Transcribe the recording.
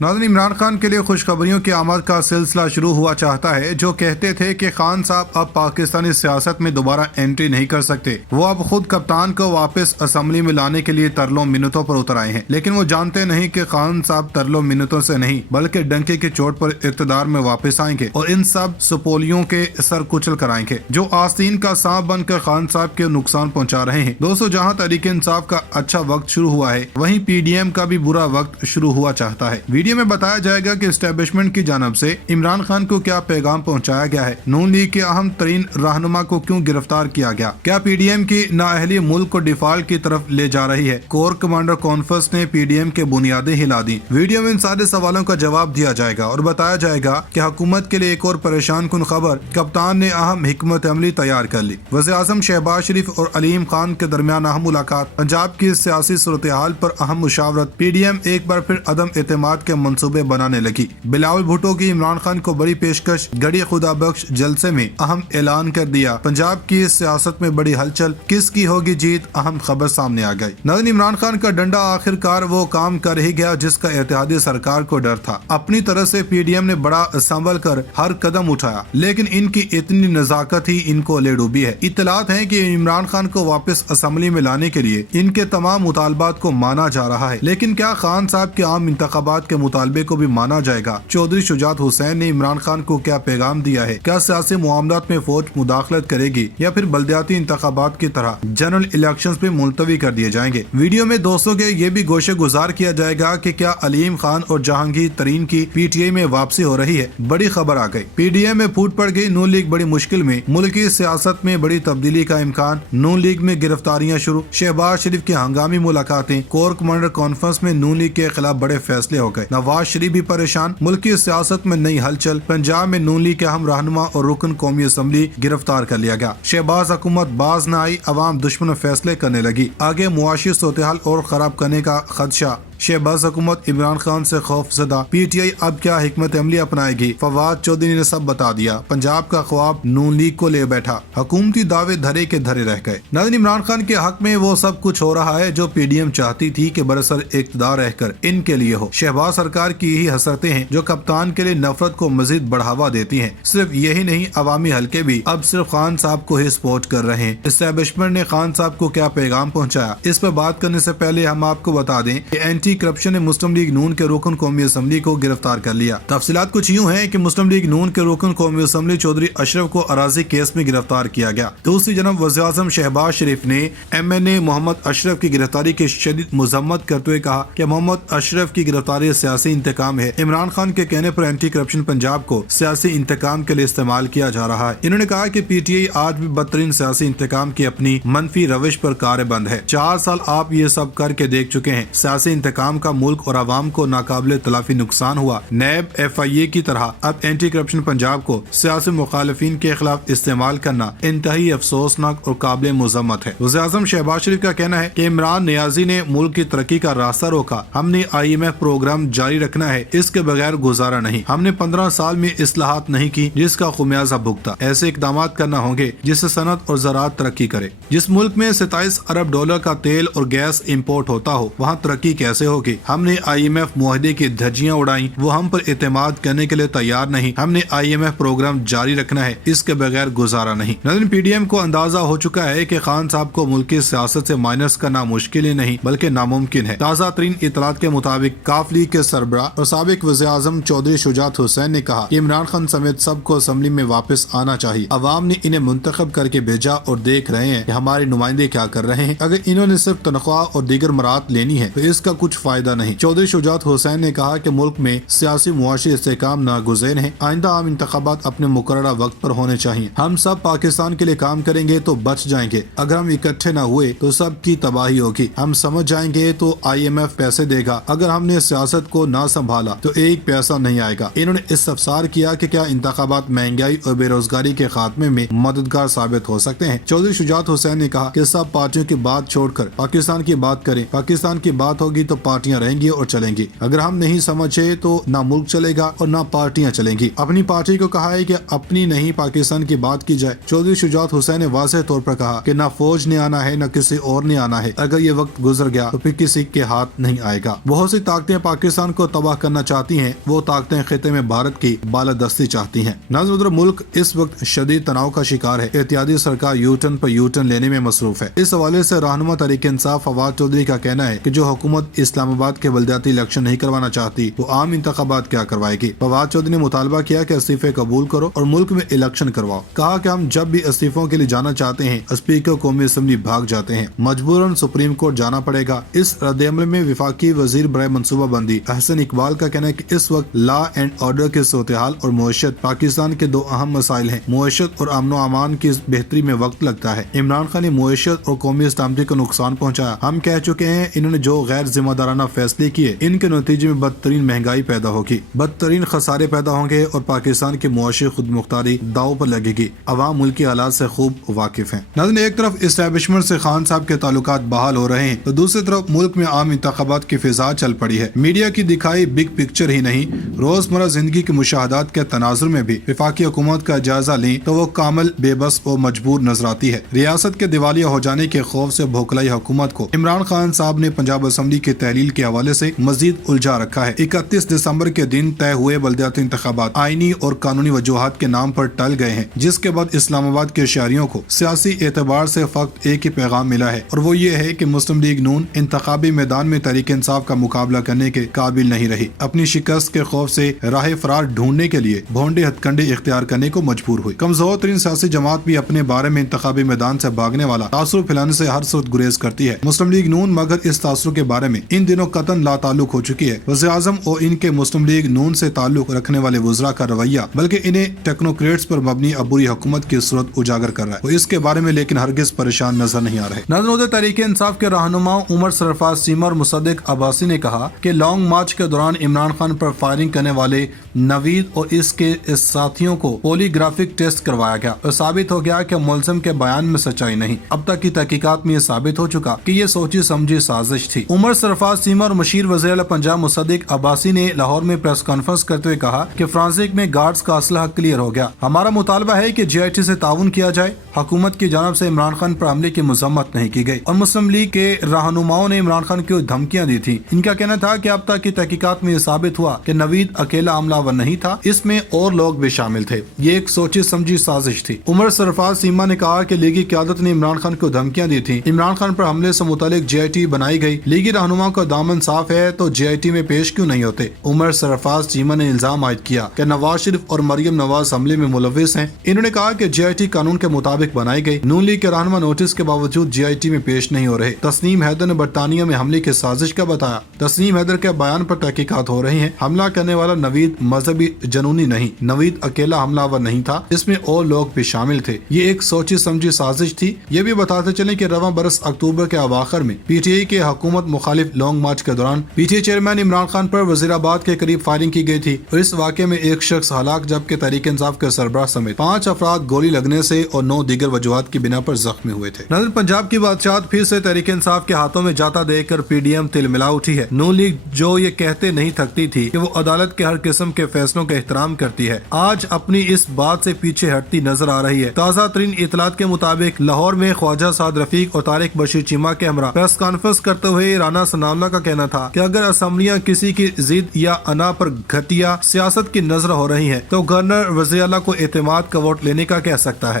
नाज़रीन, इमरान खान के लिए खुशखबरियों की आमद का सिलसिला शुरू हुआ चाहता है। जो कहते थे कि खान साहब अब पाकिस्तानी सियासत में दोबारा एंट्री नहीं कर सकते, वो अब खुद कप्तान को वापस असेंबली में लाने के लिए तरलो मिन्नतों पर उतर आए हैं। लेकिन वो जानते नहीं कि खान साहब तरलो मिन्नतों से नहीं बल्कि डंके की चोट पर इक़्तिदार में वापस आएंगे और इन सब सुपोलियों के सर कुचल कराएंगे जो आस्तीन का सांप बनकर खान साहब के नुकसान पहुँचा रहे हैं। दोस्तों, जहाँ तहरीक इंसाफ का अच्छा वक्त शुरू हुआ है, वहीं PDM का भी बुरा वक्त शुरू हुआ चाहता है। वीडियो में बताया जाएगा कि एस्टेब्लिशमेंट की जानब से इमरान खान को क्या पैगाम पहुंचाया गया है, नून लीग के अहम तरीन रहनुमा को क्यों गिरफ्तार किया गया, क्या PDM की नाअहली मुल्क को डिफॉल्ट की तरफ ले जा रही है, कोर कमांडर कॉन्फ्रेंस ने PDM के बुनियादें हिला दी। वीडियो में इन सारे सवालों का जवाब दिया जाएगा और बताया जाएगा कि हुकूमत के लिए एक और परेशान कुन खबर, कप्तान ने अहम हिकमत अमली तैयार कर ली। वज़ीर आज़म शहबाज शरीफ और अलीम खान के दरमियान अहम मुलाकात, पंजाब की सियासी सूरत हाल पर अहम मुशावरत, PDM एक बार फिर अदम एतमाद के मंसूबे बनाने लगी। बिलावल भुट्टो की इमरान खान को बड़ी पेशकश, गड़ी खुदा बख्श जलसे में अहम ऐलान कर दिया। पंजाब की सियासत में बड़ी हलचल, किसकी होगी जीत, अहम खबर सामने आ गई। नाज़रीन, इमरान खान का डंडा आखिरकार वो काम कर ही गया जिसका इत्तेहादी सरकार को डर था। अपनी तरह से PDM ने बड़ा संभल कर हर कदम उठाया, लेकिन इनकी इतनी नजाकत ही इनको ले डूबी है। इत्तलात है कि इमरान खान को वापस असेंबली में लाने के लिए इनके तमाम मुतालबात को माना जा रहा है, लेकिन क्या खान साहब के आम इंतखाबात के मुतालबे को भी माना जाएगा? चौधरी शुजात हुसैन ने इमरान खान को क्या पैगाम दिया है? क्या सियासी मामलात में फौज मुदाखलत करेगी या फिर बल्दियाती इंतखाबात की तरह जनरल इलेक्शंस पे मुलतवी कर दिए जाएंगे? वीडियो में दोस्तों के ये भी गोशे गुजार किया जाएगा कि क्या अलीम खान और जहांगीर तरीन की PTI में वापसी हो रही है। बड़ी खबर आ गई, PDM में फूट पड़ गई नून लीग बड़ी मुश्किल में, मुल्क की सियासत में बड़ी तब्दीली का इम्कान, नून लीग में गिरफ्तारियां शुरू, शहबाज शरीफ की हंगामी मुलाकातें, कोर कमांडर कॉन्फ्रेंस में नून लीग के खिलाफ बड़े फैसले हो गए, नवाज शरीफ भी परेशान, मुल्क की सियासत में नई हलचल, पंजाब में नून लीग के अहम रहनुमा और रुकन कौमी असम्बली गिरफ्तार कर लिया गया, शहबाज हुकूमत बाज न आई, अवाम दुश्मन फैसले करने लगी, आगे मुआशी सूरत-ए-हाल और खराब करने का खदशा, शहबाज हुकूमत इमरान खान से खौफजदा, PTI अब क्या हिकमत अमली अपनाएगी? फवाद चौधरी ने सब बता दिया, पंजाब का ख्वाब नून लीग को ले बैठा, हुकूमती दावे धरे के धरे रह गए। नाज़रीन, इमरान खान के हक में वो सब कुछ हो रहा है जो PDM चाहती थी कि बरसर इक़्तिदार रहकर इनके लिए हो। शहबाज सरकार की ही हसरतें हैं जो कप्तान के लिए नफरत को मजीद बढ़ावा देती हैं। सिर्फ यही नहीं, अवामी हल्के भी अब सिर्फ खान साहब को ही सपोर्ट कर रहे हैं। एस्टेब्लिशमेंट ने खान साहब को क्या पैगाम पहुँचाया, इस पर बात करने से पहले हम आपको बता दें कि एंटी करप्शन ने मुस्लिम लीग नून के रुकन कौमी असम्बली को गिरफ्तार कर लिया। तफसीलात कुछ यूं हैं कि मुस्लिम लीग नून के रुकन कौमी असम्बली चौधरी अशरफ को अराजी केस में गिरफ्तार किया गया। दूसरी जनब वज़ीर आज़म शहबाज शरीफ ने MNA मोहम्मद अशरफ की गिरफ्तारी की शदीद मजम्मत करते हुए कहा कि मोहम्मद अशरफ की गिरफ्तारी सियासी इंतकाम है। इमरान खान के कहने पर एंटी करप्शन पंजाब को सियासी इंतकाम के लिए इस्तेमाल किया जा रहा है। इन्होंने कहा कि PTI आज भी बदतरीन सियासी इंतकाम की अपनी मनफी रविश पर कारबंद है। 4 साल आप ये सब करके देख चुके हैं। सियासी इंतकाम का मुल्क और आवाम को नाकाबिले तलाफी नुकसान हुआ। नैब FIA की तरह अब एंटी करप्शन पंजाब को सियासी मुखालिफिन के खिलाफ इस्तेमाल करना इंतहाई अफसोसनाक और काबिल मुज़म्मत है। वज़ीर आज़म शहबाज शरीफ का कहना है कि इमरान नियाजी ने मुल्क की तरक्की का रास्ता रोका, हमने IMF प्रोग्राम जारी रखना है, इसके बगैर गुजारा नहीं। हमने 15 साल में इस्लाहात नहीं की जिसका खुमियाजा भुगता। ऐसे इकदाम करना होंगे जिससे सनत और ज़राअत तरक्की करे। जिस मुल्क में 27 अरब डॉलर का तेल और गैस इम्पोर्ट होता हो, वहाँ तरक्की कैसे होगी? हमने IMF मुआहदे की धज्जियां उड़ाई, वो हम पर एतमाद करने के लिए तैयार नहीं। हमने IMF प्रोग्राम जारी रखना है, इसके बगैर गुजारा नहीं। नाज़रीन, PDM को अंदाजा हो चुका है कि खान साहब को मुल्क की सियासत से माइनस करना मुश्किल ही नहीं बल्कि नामुमकिन है। ताज़ा तरीन इतलात के मुताबिक काफ लीग के सरबरा और साबिक वज़ीर आज़म चौधरी शुजात हुसैन ने कहा कि इमरान खान समेत सबको असेंबली में वापस आना चाहिए। अवाम ने इन्हें मुंतखब करके भेजा और देख रहे हैं कि हमारे नुमाइंदे क्या कर रहे हैं। अगर इन्होंने सिर्फ तनख्वाह और दीगर मराहत लेनी है तो इसका कुछ फायदा नहीं। चौधरी शुजात हुसैन ने कहा कि मुल्क में सियासी मुआशी इस्तेहकाम नागुज़ैर है। आइंदा आम इंतखाबात अपने मुकर्ररा वक्त पर होने चाहिए। हम सब पाकिस्तान के लिए काम करेंगे तो बच जाएंगे। अगर हम इकट्ठे न हुए तो सबकी तबाही होगी। हम समझ जाएंगे तो IMF पैसे देगा। अगर हमने सियासत को ना संभाला तो एक पैसा नहीं आएगा। इन्होंने इस्तफसार किया कि क्या इंतखाबात महंगाई और बेरोजगारी के खात्मे में मददगार साबित हो सकते हैं। चौधरी शुजात हुसैन ने कहा कि सब पार्टियों की बात छोड़कर पाकिस्तान की बात करें। पाकिस्तान की बात होगी तो پارٹیاں رہیں گی اور چلیں گی. اگر ہم نہیں سمجھے تو نہ ملک چلے گا اور نہ پارٹیاں چلیں گی. اپنی پارٹی کو کہا ہے کہ اپنی نہیں پاکستان کی بات کی جائے. چودھری شجاعت حسین نے واضح طور پر کہا کہ نہ فوج نے آنا ہے نہ کسی اور نے آنا ہے. اگر یہ وقت گزر گیا تو پھر کسی کے ہاتھ نہیں آئے گا. بہت سی طاقتیں پاکستان کو تباہ کرنا چاہتی ہیں. وہ طاقتیں خطے میں بھارت کی بالادستی چاہتی ہیں. ناظرین ادھر ملک اس وقت شدید تناؤ کا شکار ہے. اتحادی سرکار you turn per you turn لینے میں مصروف ہے. اس حوالے سے رہنما تحریک انصاف فواد چودھری کا کہنا ہے کہ جو حکومت اسلام آباد کے بلدیاتی الیکشن نہیں کروانا چاہتی وہ عام انتخابات کیا کروائے گی. فواد چودھری نے مطالبہ کیا کہ استعفے قبول کرو اور ملک میں الیکشن کرواؤ. کہا کہ ہم جب بھی استعفوں کے لیے جانا چاہتے ہیں اسپیکر قومی اسمبلی بھاگ جاتے ہیں. مجبوراً سپریم کورٹ جانا پڑے گا. اس رد عمل میں وفاقی وزیر برائے منصوبہ بندی احسن اقبال کا کہنا ہے کہ اس وقت لا اینڈ آرڈر کی صورتحال اور معیشت پاکستان کے دو اہم مسائل ہیں. معیشت اور امن و امان کی بہتری میں وقت لگتا ہے. عمران خان نے معیشت اور قومی سلامتی کو نقصان پہنچایا. ہم کہہ چکے ہیں انہوں نے جو غیر ذمہ دارانہ فیصلے کیے ان کے نتیجے میں بدترین مہنگائی پیدا ہوگی, بدترین خسارے پیدا ہوں گے اور پاکستان کی معاشی خود مختاری داؤ پر لگے گی. عوام ملکی حالات سے خوب واقف ہیں. ناظرین ایک طرف اسٹیبلشمنٹ سے خان صاحب کے تعلقات بحال ہو رہے ہیں تو دوسری طرف ملک میں عام انتخابات کی فضا چل پڑی ہے. میڈیا کی دکھائی بگ پکچر ہی نہیں روزمرہ زندگی کے مشاہدات کے تناظر میں بھی وفاقی حکومت کا جائزہ لیں تو وہ کامل بے بس اور مجبور نظر آتی ہے. ریاست کے دیوالیہ ہو جانے کے خوف سے بھوکلائی حکومت کو عمران خان صاحب نے پنجاب اسمبلی کی تحلیل کے حوالے سے مزید الجھا رکھا ہے. 31 دسمبر کے دن طے ہوئے بلدیاتی انتخابات آئینی اور قانونی وجوہات کے نام پر ٹل گئے ہیں, جس کے بعد اسلام آباد کے شہریوں کو سیاسی اعتبار سے فقط ایک ہی پیغام ملا ہے اور وہ یہ ہے کہ مسلم لیگ نون انتخابی میدان میں تحریک انصاف کا مقابلہ کرنے کے قابل نہیں رہی. اپنی شکست کے خوف سے راہ فرار ڈھونڈنے کے لیے بھونڈے ہتھ کنڈے اختیار کرنے کو مجبور ہوئی. کمزور ترین سیاسی جماعت بھی اپنے بارے میں انتخابی میدان سے بھاگنے والا تاثر پھیلانے سے ہر صورت گریز کرتی ہے. مسلم لیگ نون مگر اس تاثر کے بارے میں ان دنوں قطعاً لا تعلق ہو چکی ہے. وزیر اعظم اور ان کے مسلم لیگ نون سے تعلق رکھنے والے وزراء کا رویہ بلکہ انہیں ٹیکنوکریٹس پر مبنی عبوری حکومت کی صورت اجاگر کر رہا ہے. وہ اس کے بارے میں لیکن ہرگز پریشان نظر نہیں آ رہے. ناظرین تحریک انصاف کے رہنما عمر سرفراز چیمہ اور مصدق عباسی نے کہا کہ لانگ مارچ کے دوران عمران خان پر فائرنگ کرنے والے نوید اور اس کے ساتھیوں کو پولی گرافک ٹیسٹ کروایا گیا اور ثابت ہو گیا کہ ملزم کے بیان میں سچائی نہیں. اب تک کی تحقیقات میں یہ ثابت ہو چکا کہ یہ سوچی سمجھی سازش تھی. عمر سرفراز چیمہ اور مشیر وزیر اعلیٰ پنجاب مصدق عباسی نے لاہور میں پریس کانفرنس کرتے ہوئے کہا کہ فرانسک میں گارڈز کا اسلحہ کلیئر ہو گیا. ہمارا مطالبہ ہے کہ GIT سے تعاون کیا جائے. حکومت کی جانب سے عمران خان پر حملے کی مذمت نہیں کی گئی اور مسلم لیگ کے رہنماؤں نے عمران خان کو دھمکیاں دی تھی. ان کا کہنا تھا کہ اب تک کی تحقیقات میں یہ ثابت ہوا کہ نوید اکیلا حملہ آور نہیں تھا, اس میں اور لوگ بھی شامل تھے. یہ ایک سوچی سمجھی سازش تھی. عمر سرفراز چیمہ نے کہا کہ لیگی قیادت نے عمران خان کو دھمکیاں دی تھی. عمران خان پر حملے سے متعلق GIT بنائی گئی. لیگی رہنما کا دامن صاف ہے تو GIT میں پیش کیوں نہیں ہوتے. عمر سرفراز چیمہ نے الزام عائد کیا کہ نواز شریف اور مریم نواز حملے میں ملوث ہیں. انہوں نے کہا کہ GIT قانون کے مطابق بنائی گئی. نون لیگ کے رہنما نوٹس کے باوجود GIT میں پیش نہیں ہو رہے. تسنیم حیدر نے برطانیہ میں حملے کی سازش کا بتایا. تسنیم حیدر کے بیان پر تحقیقات ہو رہی ہیں. حملہ کرنے والا نوید مذہبی جنونی نہیں. نوید اکیلا حملہ آور نہیں تھا, اس میں اور لوگ بھی شامل تھے. یہ ایک سوچی سمجھی سازش تھی. یہ بھی بتاتے چلیں کہ رواں برس اکتوبر کے اواخر میں PTI کے حکومت مخالف لانگ مارچ کے دوران PTI چیئرمین عمران خان پر وزیر آباد کے قریب فائرنگ کی گئی تھی اور اس واقعے میں ایک شخص ہلاک جبکہ تحریک انصاف کے سربراہ سمیت 5 افراد گولی لگنے سے اور 9 دیگر وجوہات کی بنا پر زخمی ہوئے تھے. ناظرین پنجاب کی بادشاہت پھر سے تحریک انصاف کے ہاتھوں میں جاتا دیکھ کر PDM تل ملا اٹھی ہے. نون لیگ جو یہ کہتے نہیں تھکتی تھی کہ وہ عدالت کے ہر قسم کے فیصلوں کا احترام کرتی ہے, آج اپنی اس بات سے پیچھے ہٹتی نظر آ رہی ہے. تازہ ترین اطلاعات کے مطابق لاہور میں خواجہ سعد رفیق اور طارق بشیر چیمہ کے ہمراہ پریس کانفرنس کرتے ہوئے رانا ثناء اللہ کا کہنا تھا کہ اگر اسمبلیاں کسی کی ضد یا انا پر گھٹیا سیاست کی نظر ہو رہی ہیں تو گورنر وزیر اعلیٰ کو اعتماد کا ووٹ لینے کا کہہ سکتا ہے.